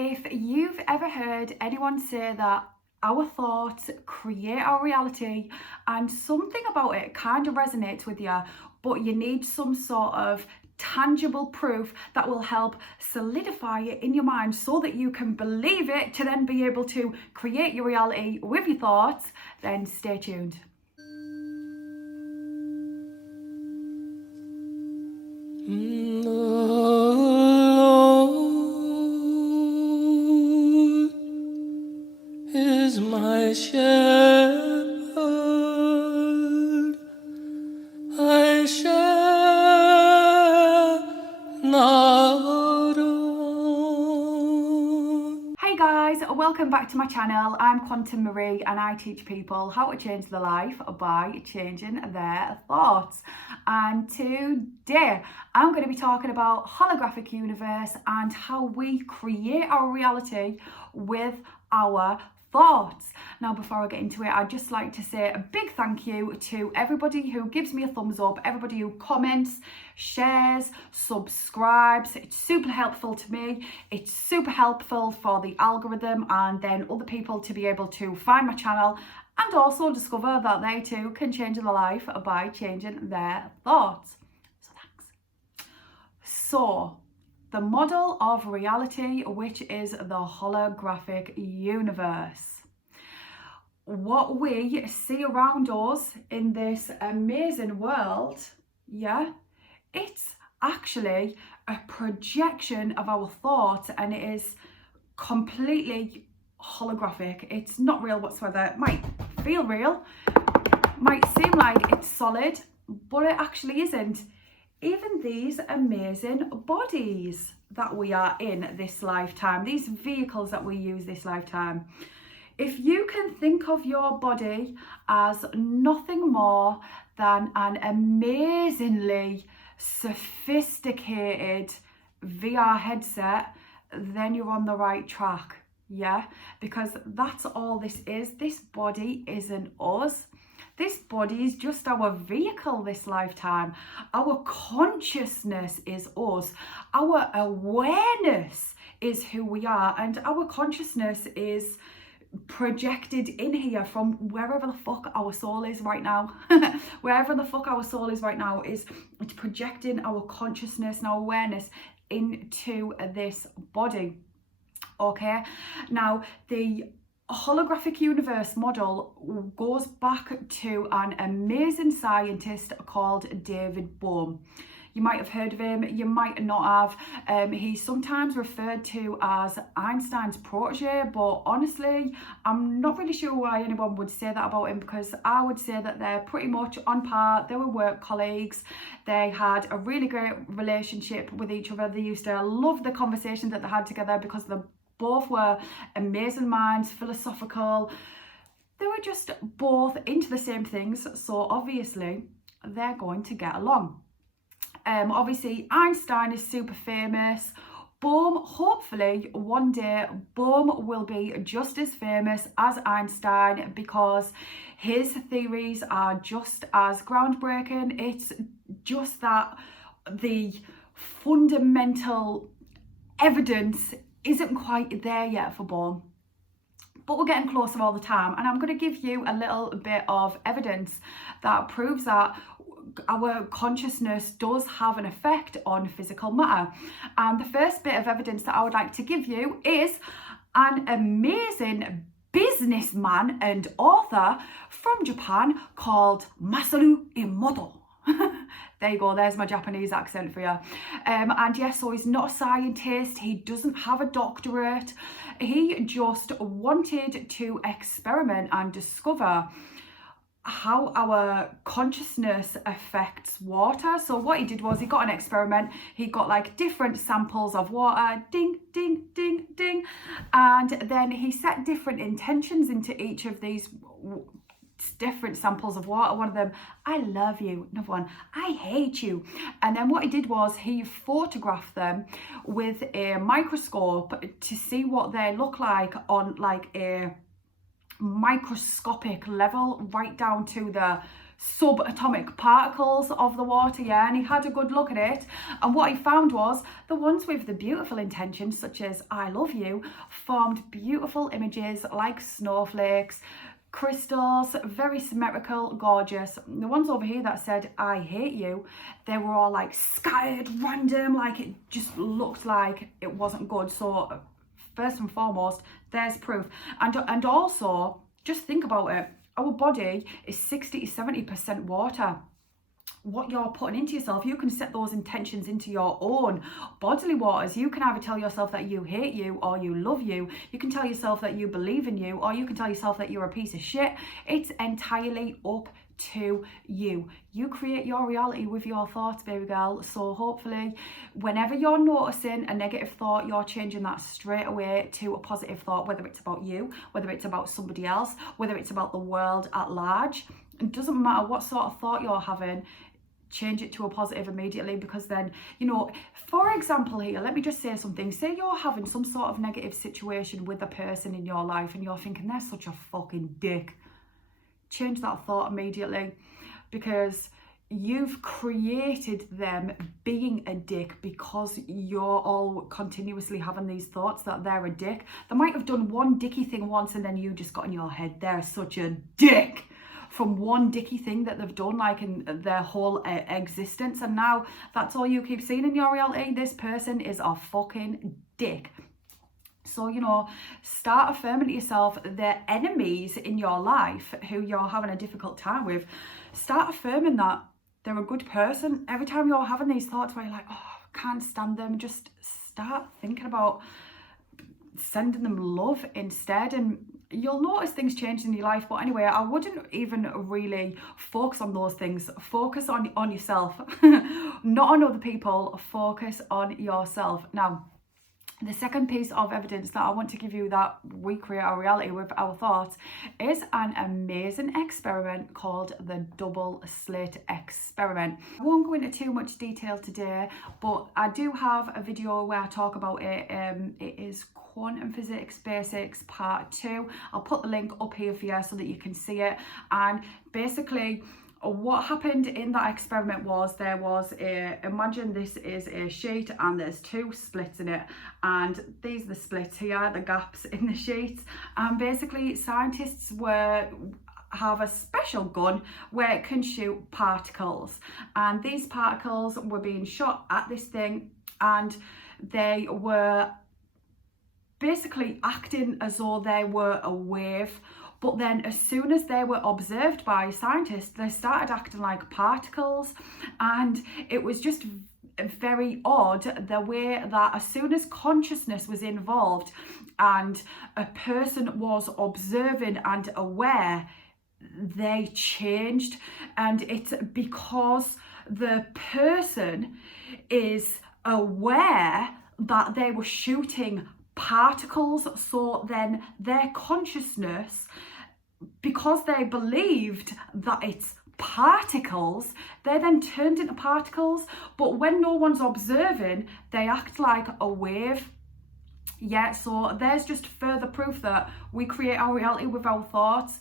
If you've ever heard anyone say that our thoughts create our reality and something about it kind of resonates with you, but you need some sort of tangible proof that will help solidify it in your mind so that you can believe it to then be able to create your reality with your thoughts, then stay tuned. Is my shepherd, I shall not want. Hey guys, welcome back to my channel. I'm Quantum Marie and I teach people how to change their life by changing their thoughts. And today I'm going to be talking about Holographic Universe and how we create our reality with our thoughts. Now, before I get into it, I'd just like to say a big thank you to everybody who gives me a thumbs up, everybody who comments, shares, subscribes. It's super helpful to me. It's super helpful for the algorithm and then other people to be able to find my channel and also discover that they too can change their life by changing their thoughts. So thanks. So, the model of reality, which is the holographic universe. What we see around us in this amazing world, it's actually a projection of our thoughts, and it is completely holographic. It's not real whatsoever. It might feel real, might seem like it's solid, but it actually isn't. Even these amazing bodies that we are in this lifetime, these vehicles that we use this lifetime, if you can think of your body as nothing more than an amazingly sophisticated VR headset, then you're on the right track, because that's all this is. This body isn't us. This body is just our vehicle this lifetime. Our consciousness is us. Our awareness is who we are. And our consciousness is projected in here from wherever the fuck our soul is right now. Wherever the fuck our soul is right now, it's projecting our consciousness and our awareness into this body. Okay, now the holographic universe model goes back to an amazing scientist called David Bohm. You might have heard of him, you might not have. He's sometimes referred to as Einstein's protege, but honestly, I'm not really sure why anyone would say that about him, because I would say that they're pretty much on par. They were work colleagues. They had a really great relationship with each other. They used to love the conversations that they had together because the both were amazing minds, philosophical. They were just both into the same things, so obviously they're going to get along. Obviously Einstein is super famous. Bohm, hopefully one day Bohm will be just as famous as Einstein, because his theories are just as groundbreaking. It's just that the fundamental evidence isn't quite there yet for Bohm, but we're getting closer all the time, and I'm going to give you a little bit of evidence that proves that our consciousness does have an effect on physical matter. And the first bit of evidence that I would like to give you is an amazing businessman and author from Japan called Masaru Emoto. There you go, there's my Japanese accent for you. And yes, so he's not a scientist, he doesn't have a doctorate, he just wanted to experiment and discover how our consciousness affects water. So what he did was he got an experiment, he got like different samples of water, ding, ding, ding, ding, and then he set different intentions into each of these different samples of water. One of them, I love you. Another one, I hate you. And then what he did was he photographed them with a microscope to see what they look like on like a microscopic level, right down to the subatomic particles of the water, yeah, and he had a good look at it, and what he found was the ones with the beautiful intentions, such as I love you, formed beautiful images like snowflakes, crystals, very symmetrical, gorgeous. The ones over here that said I hate you, they were all like scattered, random, like it just looked like it wasn't good. So first and foremost, there's proof. And also, just think about it. Our body is 60 to 70% water. What you're putting into yourself, you can set those intentions into your own bodily waters. You can either tell yourself that you hate you or you love you. You can tell yourself that you believe in you, or you can tell yourself that you're a piece of shit. It's entirely up to you. You create your reality with your thoughts, baby girl. So hopefully whenever you're noticing a negative thought, you're changing that straight away to a positive thought, whether it's about you, whether it's about somebody else, whether it's about the world at large. It doesn't matter what sort of thought you're having, change it to a positive immediately, because then, you know, for example here, let me just say something. Say you're having some sort of negative situation with a person in your life and you're thinking they're such a fucking dick. Change that thought immediately, because you've created them being a dick because you're all continuously having these thoughts that they're a dick. They might have done one dicky thing once and then you just got in your head, they're such a dick, from one dicky thing that they've done like in their whole existence, and now that's all you keep seeing in your reality. This person is a fucking dick. So, you know, start affirming to yourself the enemies in your life who you're having a difficult time with. Start affirming that they're a good person. Every time you're having these thoughts where you're like, oh, I can't stand them, just start thinking about sending them love instead, and you'll notice things change in your life. But anyway, I wouldn't even really focus on those things. Focus on yourself, not on other people. Focus on yourself. Now, the second piece of evidence that I want to give you that we create our reality with our thoughts is an amazing experiment called the double slit experiment. I won't go into too much detail today, but I do have a video where I talk about it. It is Quantum Physics Basics Part 2. I'll put the link up here for you so that you can see it. And basically, what happened in that experiment was there was imagine this is a sheet and there's two splits in it, and these are the splits here, the gaps in the sheets, and basically scientists have a special gun where it can shoot particles, and these particles were being shot at this thing, and they were basically acting as though they were a wave. But then as soon as they were observed by scientists, they started acting like particles. And it was just very odd the way that as soon as consciousness was involved and a person was observing and aware, they changed. And it's because the person is aware that they were shooting particles, so then their consciousness, because they believed that it's particles, they then turned into particles. But when no one's observing, they act like a wave. Yeah, so there's just further proof that we create our reality with our thoughts.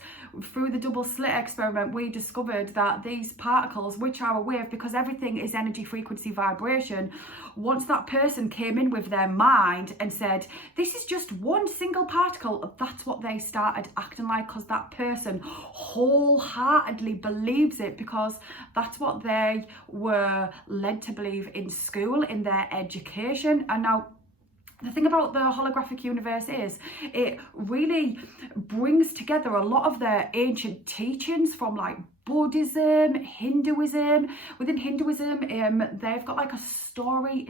Through the double slit experiment, we discovered that these particles, which are a wave, because everything is energy, frequency, vibration, once that person came in with their mind and said, this is just one single particle, that's what they started acting like, because that person wholeheartedly believes it, because that's what they were led to believe in school, in their education. And now, the thing about the holographic universe is it really brings together a lot of the ancient teachings from like Buddhism, Hinduism. Within Hinduism, they've got like a story.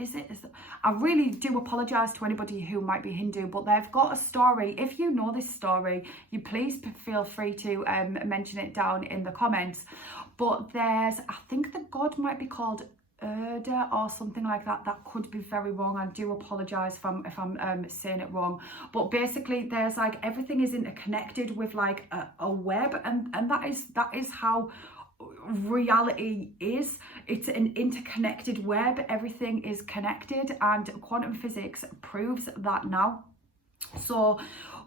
I really do apologize to anybody who might be Hindu, but they've got a story. If you know this story, you please feel free to mention it down in the comments. But I think the god might be called Urda or something like that. That could be very wrong. I do apologize if I'm saying it wrong, but basically there's like everything is interconnected with like a web, and that is how reality is. It's an interconnected web. Everything is connected, and quantum physics proves that now. So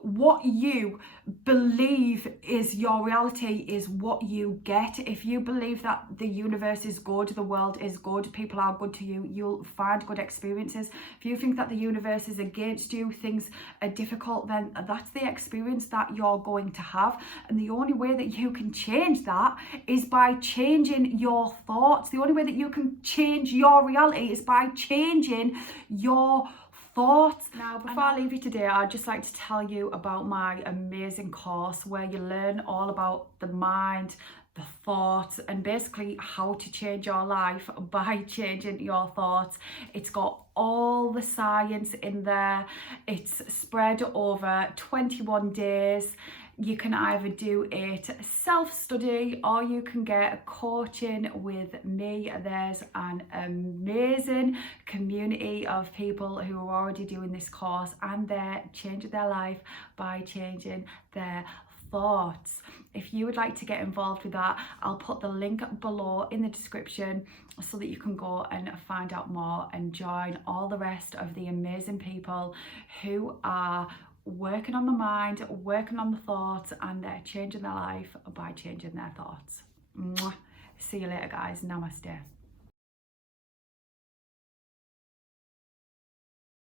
what you believe is your reality is what you get. If you believe that the universe is good, the world is good, people are good to you, you'll find good experiences. If you think that the universe is against you, things are difficult, then that's the experience that you're going to have. And the only way that you can change that is by changing your thoughts. The only way that you can change your reality is by changing your thoughts. Now, before I leave you today, I'd just like to tell you about my amazing course where you learn all about the mind, the thoughts, and basically how to change your life by changing your thoughts. It's got all the science in there. It's spread over 21 days. You can either do it self-study or you can get coaching with me. There's an amazing community of people who are already doing this course and they're changing their life by changing their thoughts. If you would like to get involved with that, I'll put the link below in the description so that you can go and find out more and join all the rest of the amazing people who are working on the mind, working on the thoughts, and they're changing their life by changing their thoughts. Mwah. See you later, guys. Namaste.